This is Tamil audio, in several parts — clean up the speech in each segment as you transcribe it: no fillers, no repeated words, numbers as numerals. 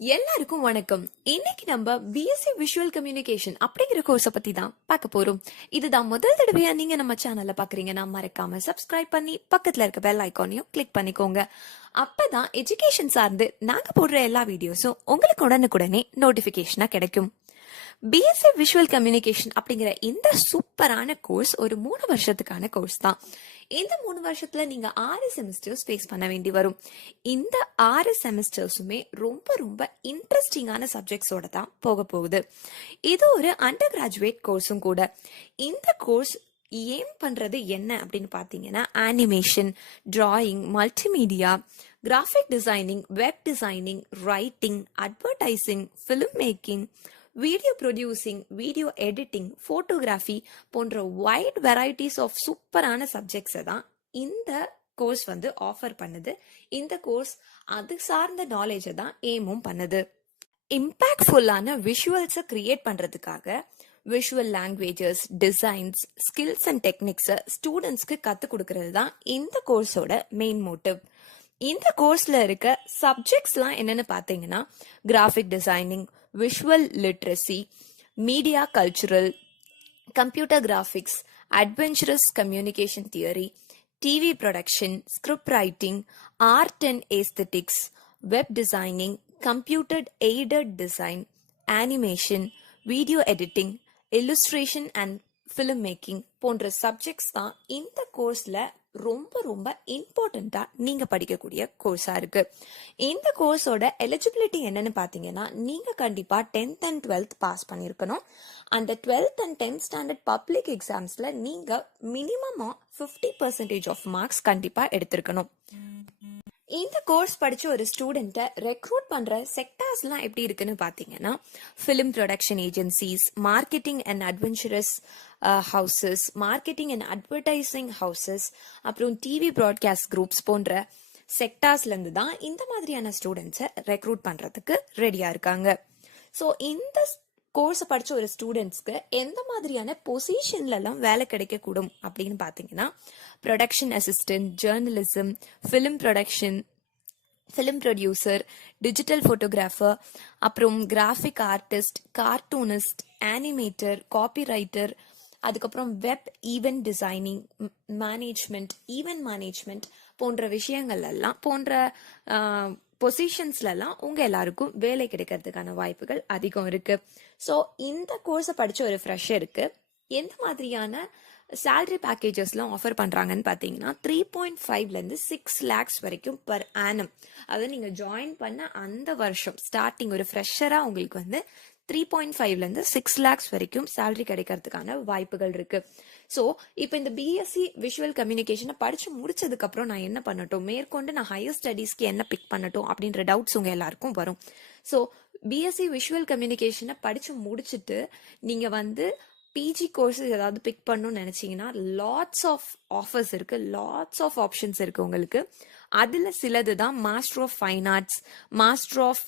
எல்லாருக்கும் வணக்கம். இன்னைக்கு நம்ம பிஎஸ்சி விஷுவல் கம்யூனிகேஷன் அப்படிங்கிற கோர்ஸ பத்தி தான் பார்க்க போறோம். இதுதான் முதல் தடவையா நீங்க நம்ம சேனல்ல பாக்குறீங்கன்னா மறக்காம சப்ஸ்கிரைப் பண்ணி பக்கத்துல இருக்க பெல் ஐகானையும் கிளிக் பண்ணிக்கோங்க. அப்பதான் எஜுகேஷன் சார்ந்து நாங்க போடுற எல்லா வீடியோஸும் உங்களுக்கு உடனுக்குடனே நோட்டிபிகேஷனா கிடைக்கும். பிஎஸ்சி விஷுவல் கம்யூனிகேஷன் அப்படிங்கிற இந்த சூப்பரான கோர்ஸ் ஒரு 3 வருஷத்துக்கான கோர்ஸ் தான். இந்த 3 வருஷத்துல நீங்க 6 செமஸ்டர்ஸ் ஃபேஸ் பண்ண வேண்டி வரும். இந்த 6 செமஸ்டர்ஸுமே ரொம்ப ரொம்ப இன்ட்ரெஸ்டிங்கான சப்ஜெக்ட்ஸோட தான் போக போகுது. இது ஒரு அண்டர் கிராஜுவேட் கோர்ஸும் கூட. இந்த கோர்ஸ் ஏம் பண்றது என்ன அப்படின்னு பாத்தீங்கன்னா animation, drawing, multimedia, graphic designing, web designing, writing, advertising, film making, video producing, video editing, photography போன்ற வைட் வெரைட்டிஸ் ஆஃப் சூப்பரான சப்ஜெக்ட்ஸை தான் இந்த கோர்ஸ் வந்து ஆஃபர் பண்ணுது. இந்த கோர்ஸ் அது சார்ந்த நாலேஜை தான் ஏமும் பண்ணுது. இம்பாக்ட்ஃபுல்லான விஷுவல்ஸை கிரியேட் பண்றதுக்காக visual languages, designs, skills and டெக்னிக்ஸை ஸ்டூடெண்ட்ஸ்க்கு கற்றுக் கொடுக்கறது தான் இந்த கோர்ஸோட மெயின் மோட்டிவ். இந்த கோர்ஸ்ல இருக்க சப்ஜெக்ட்ஸ்லாம் என்னன்னு பார்த்தீங்கன்னா graphic designing, visual literacy, media cultural, computer graphics, adventurous communication theory, TV production, script writing, art and aesthetics, web designing, computer aided design, animation, video editing, illustration and film making போன்ற சப்ஜெக்ட்ஸ் தான் இந்த கோர்ஸ்ல ரொம்ப ரொம்ப இம்பார்ட்டண்டா நீங்க படிக்கக்கூடிய கோர்ஸா இருக்கு. இந்த கோர்ஸோட எலிஜிபிலிட்டி என்னன்னு பாத்தீங்கன்னா நீங்க கண்டிப்பா 10th and 12th பாஸ் பண்ணிருக்கணும். அந்த 12th and 10th standard public எக்ஸாம்ஸ்ல நீங்க மினிமமா 50% ஆஃப் மார்க்ஸ் கண்டிப்பா எடுத்திருக்கணும். இந்த கோர்ஸ் படிச்ச ஒரு ஸ்டூடெண்ட்டை ரெக்ரூட் பண்ற செக்டார்ஸ்லாம் எப்படி இருக்குன்னு பாத்தீங்கன்னா film production agencies, marketing and adventurous houses, marketing and advertising houses, அப்புறம் டிவி ப்ராட்காஸ்ட் குரூப்ஸ் போன்ற செக்டார்ஸ்ல இருந்து தான் இந்த மாதிரியான ஸ்டூடெண்ட்ஸை ரெக்ரூட் பண்றதுக்கு ரெடியா இருக்காங்க. ஸோ இந்த கோர்ஸ் படிச்ச ஒரு ஸ்டூடெண்ட்ஸ்க்கு எந்த மாதிரியான பொசிஷன்ல எல்லாம் வேலை கிடைக்கக்கூடும் அப்படின்னு பாத்தீங்கன்னா production assistant, journalism, film production, film producer, digital photographer, அப்புறம் graphic artist, cartoonist, animator, copy writer, அதுக்கப்புறம் web event designing, event management போன்ற விஷயங்கள் எல்லாம் போன்ற பொசிஷன்ஸ்லாம் உங்க எல்லாருக்கும் வேலை கிடைக்கிறதுக்கான வாய்ப்புகள் அதிகம் இருக்கு. ஸோ இந்த கோர்ஸை படிச்ச ஒரு ஃப்ரெஷருக்கு எந்த மாதிரியான சேலரி பேக்கேஜஸ்லாம் ஆஃபர் பண்றாங்கன்னு பார்த்தீங்கன்னா 3.5 6 lakhs வரைக்கும் பர் ஆனம். அதாவது நீங்க ஜாயின் பண்ண அந்த வருஷம் ஸ்டார்டிங் ஒரு ஃப்ரெஷரா உங்களுக்கு வந்து 3.5 6 lakhs வரைக்கும் சேலரி கிடைக்கிறதுக்கான வாய்ப்புகள் இருக்கு. ஸோ இப்போ இந்த பிஎஸ்சி விஷுவல் கம்யூனிகேஷனை படிச்சு முடிச்சதுக்கு அப்புறம் நான் என்ன பண்ணட்டும், மேற்கொண்டு நான் ஹையர் ஸ்டடீஸ்க்கு என்ன பிக் பண்ணட்டும் அப்படின்ற டவுட்ஸ் உங்க எல்லாருக்கும் வரும். ஸோ பிஎஸ்சி விஷுவல் கம்யூனிகேஷனை படிச்சு முடிச்சுட்டு நீங்க வந்து பிஜி கோர்ஸஸ் ஏதாவது பிக் பண்ணணும்னு நினைச்சீங்கன்னா லாட்ஸ் ஆஃப் ஆஃபர்ஸ் இருக்கு, லாட்ஸ் ஆஃப் ஆப்ஷன்ஸ் இருக்கு உங்களுக்கு. அதுல சிலது தான் master of fine arts, master of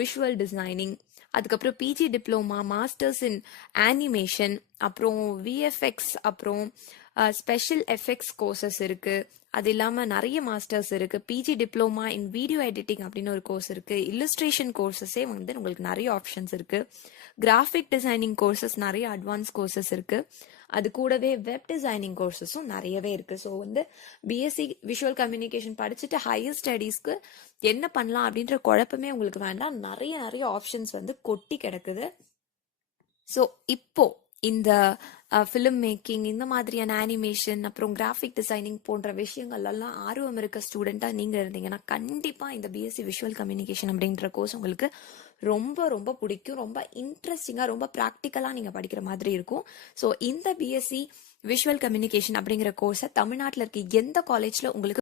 visual designing, அதுக்கப்புறம் PG diploma, masters in animation, அப்புறம் விஎஃப்எக்ஸ், அப்புறம் ஸ்பெஷல் எஃபெக்ட்ஸ் கோர்சஸ் இருக்கு. அது இல்லாம நிறைய மாஸ்டர்ஸ் இருக்கு. PG diploma in video editing அப்படின்னு ஒரு கோர்ஸ் இருக்கு. இல்லுஸ்ட்ரேஷன் கோர்சஸே வந்து உங்களுக்கு நிறைய ஆப்ஷன்ஸ் இருக்கு. கிராஃபிக் டிசைனிங் கோர்சஸ் நிறைய அட்வான்ஸ் கோர்சஸ் இருக்கு. அது கூடவே வெப் டிசைனிங் கோர்சஸும் நிறையவே இருக்கு. ஸோ வந்து பிஎஸ்சி விஷுவல் கம்யூனிகேஷன் படிச்சுட்டு ஹையர் ஸ்டடீஸ்க்கு என்ன பண்ணலாம் அப்படின்ற குழப்பமே உங்களுக்கு வேண்டாம். நிறைய நிறைய ஆப்ஷன்ஸ் வந்து கொட்டி கிடக்குது. ஸோ இப்போ இந்த ஃபிலிம் மேக்கிங், இந்த மாதிரியான அனிமேஷன், அப்புறம் கிராஃபிக் டிசைனிங் போன்ற விஷயங்கள் எல்லாம் ஆர்வம் இருக்க ஸ்டூடெண்டா நீங்க இருந்தீங்கன்னா கண்டிப்பா இந்த பிஎஸ்சி விஷுவல் கம்யூனிகேஷன் அப்படின்ற கோர்ஸ் உங்களுக்கு ரொம்ப ரொம்ப பிடிக்கும். ரொம்ப இன்ட்ரெஸ்டிங்கா, ரொம்ப ப்ராக்டிக்கலா நீங்க படிக்கிற மாதிரி இருக்கும். ஸோ இந்த பிஎஸ்சி விஷுவல் கம்யூனிகேஷன் அப்படிங்கிற கோர்ஸை தமிழ்நாட்டில் இருக்க எந்த காலேஜ்ல உங்களுக்கு